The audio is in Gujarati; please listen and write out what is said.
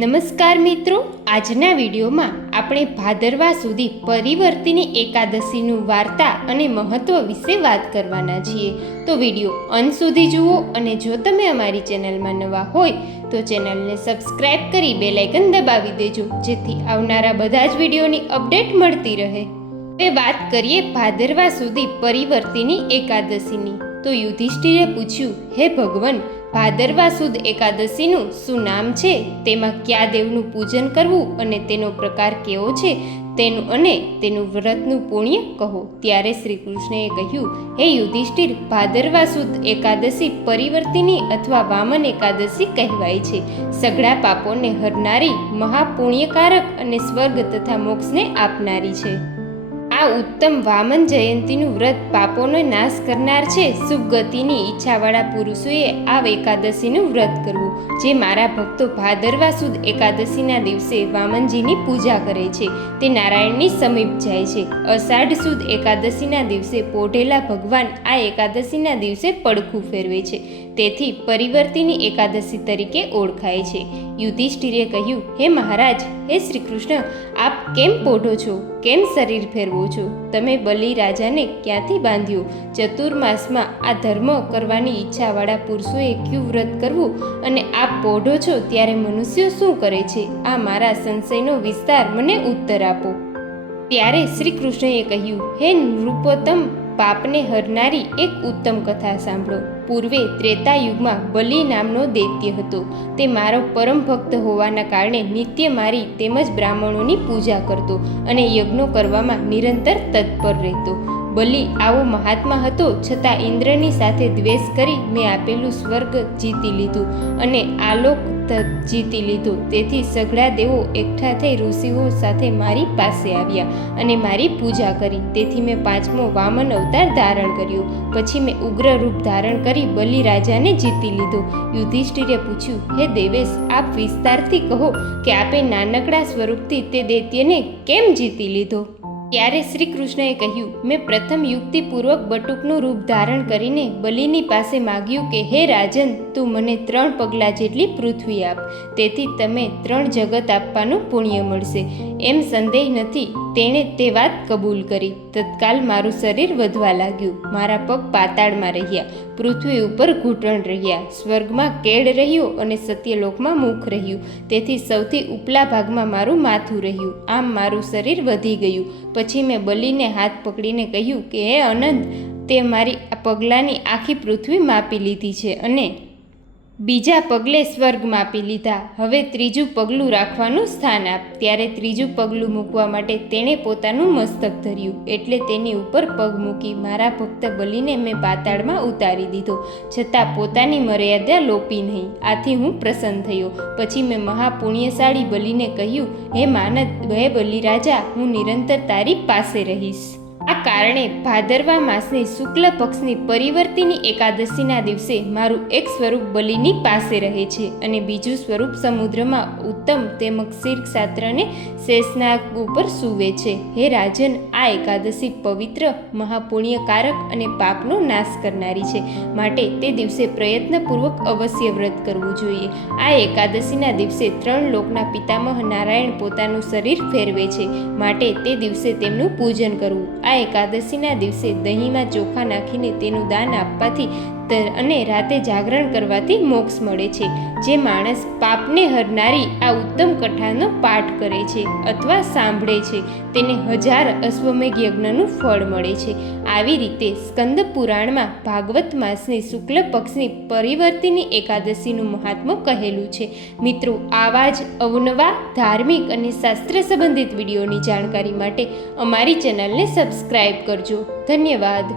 નમસ્કાર મિત્રો, આજના વિડીયોમાં આપણે ભાદરવા સુધી પરિવર્તિની એકાદશીનું વાર્તા અને મહત્વ વિશે વાત કરવાના છીએ. તો વિડીયો અંત સુધી જુઓ અને જો તમે અમારી ચેનલમાં નવા હોય તો ચેનલને સબસ્ક્રાઇબ કરી બેલ આઇકન દબાવી દેજો, જેથી આવનારા બધા જ વિડીયોની અપડેટ મળતી રહે. હવે વાત કરીએ ભાદરવા સુધી પરિવર્તિની એકાદશીની. તો યુધિષ્ઠિરે પૂછ્યું, હે ભગવાન, ભાદરવા સુદ એકાદશીનું શું નામ છે? તેમાં કયા દેવનું પૂજન કરવું અને તેનો પ્રકાર કેવો છે તેનું વ્રતનું પુણ્ય કહો. ત્યારે શ્રી કૃષ્ણએ કહ્યું, હે યુધિષ્ઠિર, ભાદરવા સુદ એકાદશી પરિવર્તિની અથવા વામન એકાદશી કહેવાય છે. સઘળા પાપોને હરનારી, મહાપુણ્યકારક અને સ્વર્ગ તથા મોક્ષને આપનારી છે. આ ઉત્તમ વામન જયંતીનું વ્રત પાપોનો નાશ કરનાર છે. સુગતિની ઈચ્છાવાળા પુરુષોએ આ એકાદશીનું વ્રત કરવું. જે મારા ભક્તો ભાદરવા સુદ એકાદશીના દિવસે વામનજીની પૂજા કરે છે તે નારાયણની સમીપ જાય છે. અષાઢ સુદ એકાદશીના દિવસે પોઢેલા ભગવાન આ એકાદશીના દિવસે પડખું ફેરવે છે. તેથી પરિવર્તિની એકાદશી તરીકે ઓળખાય છે. યુધિષ્ઠિરે કહ્યું, હે મહારાજ, હે શ્રી કૃષ્ણ, આપ કેમ પોઢો છો? કેમ શરીર ફેરવો છો? તમે બલિ રાજાને ક્યાંથી બાંધ્યો? ચતુર્માસમાં આ ધર્મ કરવાની ઈચ્છાવાળા પુરુષોએ ક્યુ વ્રત કરવું અને આપ પોઢો છો ત્યારે મનુષ્યો શું કરે છે? આ મારા સંશયનો વિસ્તાર મને ઉત્તર આપો. ત્યારે શ્રી કૃષ્ણએ કહ્યું, હે નૃપોત્તમ, પાપને હરનારી એક ઉત્તમ કથા સાંભળો. પૂર્વે ત્રેતાયુગમાં બલિ નામનો દૈત્ય હતો. તે મારો પરમ ભક્ત હોવાના કારણે નિત્ય મારી તેમજ બ્રાહ્મણોની પૂજા કરતો અને યજ્ઞો કરવામાં નિરંતર તત્પર રહેતો. બલિ આવો મહાત્મા હતો, છતાં ઇન્દ્રની સાથે દ્વેષ કરી મેં આપેલું સ્વર્ગ જીતી લીધું અને આલોક જીતી લીધો. તેથી સઘળા દેવો એકઠા થઈ ઋષિઓ સાથે મારી પાસે આવ્યા અને મારી પૂજા કરી. તેથી મેં 5મો વામન અવતાર ધારણ કર્યો. પછી મેં ઉગ્ર રૂપ ધારણ કરી બલિ રાજાને જીતી લીધો. યુધિષ્ઠિરે પૂછ્યું, હે દેવેશ, આપ વિસ્તારથી કહો કે આપે નાનકડા સ્વરૂપથી તે દૈત્યને કેમ જીતી લીધો? ત્યારે શ્રી કૃષ્ણએ કહ્યું, મેં પ્રથમ યુક્તિપૂર્વક બટુકનું રૂપ ધારણ કરીને બલિની પાસે માગ્યું કે હે રાજન, તું મને 3 પગલાં જેટલી પૃથ્વી આપ. તેથી તમે 3 જગત આપવાનું પુણ્ય મળશે. એમ સંદેહ નથી. તેણે તે વાત કબૂલ કરી. તત્કાલ મારું શરીર વધવા લાગ્યું. મારા પગ પાતાળમાં રહ્યા, પૃથ્વી ઉપર ઘૂંટણ રહ્યા, સ્વર્ગમાં કેડ રહ્યો અને સત્યલોકમાં મુખ રહ્યું. તેથી સૌથી ઉપલા ભાગમાં મારું માથું રહ્યું. આમ મારું શરીર વધી ગયું. પછી મેં બલિને હાથ પકડીને કહ્યું કે હે અનંત, તે મારી આ પગલાંની આખી પૃથ્વી માપી લીધી છે અને બીજા પગલે સ્વર્ગ માપી લીધા. હવે 3જું પગલું રાખવાનું સ્થાન આપ. ત્યારે 3જું પગલું મૂકવા માટે તેણે પોતાનું મસ્તક ધર્યું, એટલે તેની ઉપર પગ મૂકી મારા ભક્ત બલિને મેં પાતાળમાં ઉતારી દીધો, છતાં પોતાની મર્યાદા લોપી નહીં. આથી હું પ્રસન્ન થયો. પછી મેં મહાપુણ્યશાળી બલિને કહ્યું, હે માનદ, હે બલિ રાજા, હું નિરંતર તારી પાસે રહીશ. આ કારણે ભાદરવા માસની શુક્લ પક્ષની પરિવર્તિની એકાદશીના દિવસે મારું એક સ્વરૂપ બલિની પાસે રહે છે અને બીજું સ્વરૂપ સમુદ્રમાં ઉત્તમ તેમજ ક્ષીરક્ષાત્રને શેષનાગ ઉપર સૂવે છે. હે રાજન, આ એકાદશી પવિત્ર, મહાપુણ્યકારક અને પાપનો નાશ કરનારી છે. માટે તે દિવસે પ્રયત્નપૂર્વક અવશ્ય વ્રત કરવું જોઈએ. આ એકાદશીના દિવસે 3 લોકના પિતામહ નારાયણ પોતાનું શરીર ફેરવે છે. માટે તે દિવસે તેમનું પૂજન કરવું. આ એકાદશીના દિવસે દહીંમાં ચોખા નાખીને તેનું દાન આપવાથી અને રાતે જાગરણ કરવાથી મોક્ષ મળે છે. જે માણસ પાપને હરનારી આ ઉત્તમ કથાનો પાઠ કરે છે અથવા સાંભળે છે તેને 1000 અશ્વમેઘ યજ્ઞનું ફળ મળે છે. આવી રીતે સ્કંદ પુરાણમાં ભાગવત માસની શુક્લ પક્ષની પરિવર્તિની એકાદશીનું મહાત્મ્ય કહેલું છે. મિત્રો, આવા જ અવનવા ધાર્મિક અને શાસ્ત્ર સંબંધિત વિડીયોની જાણકારી માટે અમારી ચેનલને સબસ્ક્રાઇબ કરજો. ધન્યવાદ.